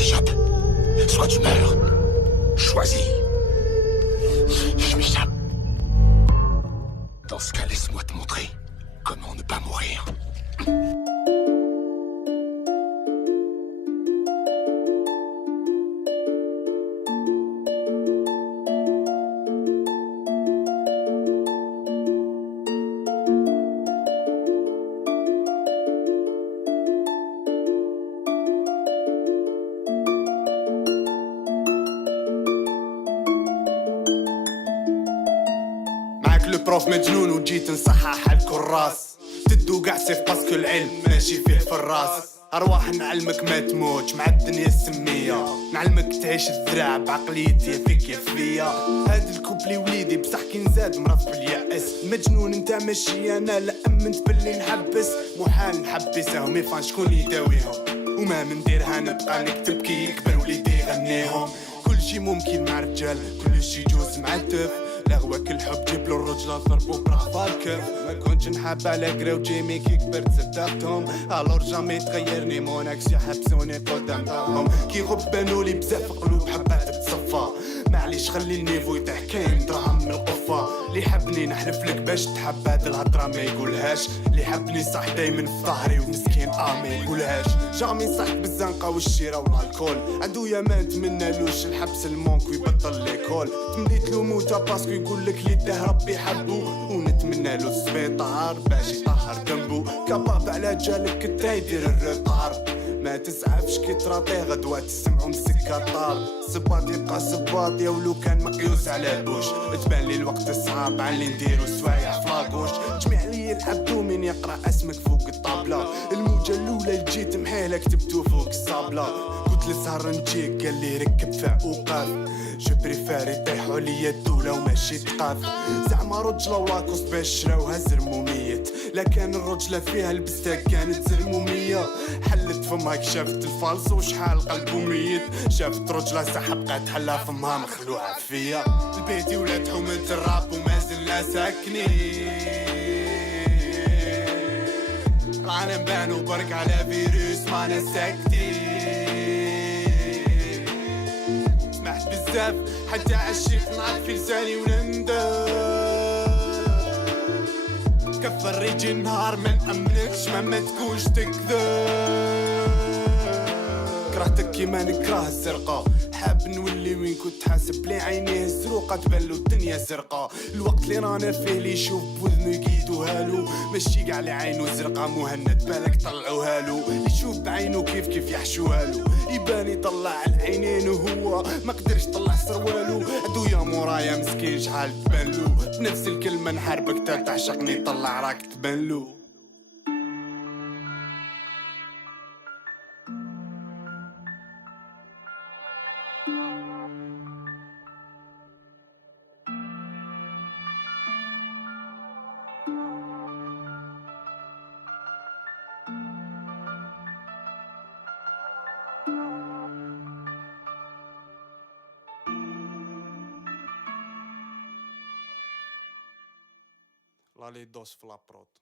t'échappes, soit tu meurs. Choisis. Je m'échappe. Dans ce cas, laisse-moi te montrer comment ne pas mourir. معاك لو بروف مجنون وجيت نصحح الكراس تدو قاع سيف باسكو العلم ماشي فيه في الراس ارواح نعلمك ما تموتش مع الدنيا السمية نعلمك تعيش الذراع بعقليتي فيك كيف فيا هاد الكوبلي وليدي بصح كي نزاد مرض باليأس المجنون انت ماشي انا لا امنت باللي نحبس محال نحبسهم ميفان شكون يداويهم وما من ديرها نبقى نكتب كي يكبر وليدي يغنيهم كل شي ممكن مع رجال كل شي يجوز مع التف لغوك الحب جيبلو الرجلة ضربو برافا الكف ما كنتش نحب على قرا وجيمي كي كبرت صدقتهم الور جامي تغيرني موناكس يحبسوني قدام دارهم كي غب بانولي بزاف قلوب حبات تصفى معليش خلي النيفو يطيح كاين دراهم من القفة اللي حبني نحلف لك باش تحب هاد الهضرة ما يقولهاش اللي حبني صح دايما في ظهري ومسكين ما يقولهاش جامي صح بالزنقة والشيرة والالكول عدو يا ما نتمنالوش الحبس المونك ويبطل ليكول تمديت له موتة باسكو يقول لك اللي داه ربي حبو ونتمنى له السبيطار باش يطهر ذنبو كباب على جالك كتا يدير الرطار ما تسعفش كي تراطيه غدوة تسمعو مسكة طار صباط يبقى صباط يا ولو كان مقيوس على بوش تبان لي الوقت صعب على اللي نديرو سوايع فلاكوش تجمع لي الحبدو من يقرا اسمك فوق الطابلة الموجة الاولى جيت محيلة كتبتو فوق الصابلة قلت لسهر نجيك قال لي ركب فيها وقاف جو بريفير يطيحو ليا الدولة وماشي تقاف زعما رجلة ولاكوست باش شراوها زرموميت لا كان الرجلة فيها لبستها كانت زرمومية حلت فمها كشافت الفالص وشحال قلبو ميت شافت رجلة سحب قاد حلا فمها مخلوعة فيا البيتي ولات حومة الراب ومازلنا ساكنين رانا نبانو برك على فيروس مانا ساكتين سمحت بزاف حتى عشيت نعرف في لساني ونندم كفر يجي النهار ما نأمنكش ما تكونش تكذب كرهتك كيما نكره السرقة حاب نولي وين كنت حاسب لي عينيه الزروقة تبلو الدنيا زرقاء الوقت اللي رانا فيه اللي يشوف بوذنو يقيدوها له ماشي قاع لي عينو زرقاء مهند بالك طلعوها له اللي يشوف بعينو كيف يحشوها له يبان يطلع العينين وهو ما قدرش يطلع سروالو عدو يا مورايا مسكين شحال تبان له بنفس الكلمة نحاربك تا تعشقني طلع راك تبان له لا لي دوس في لابروت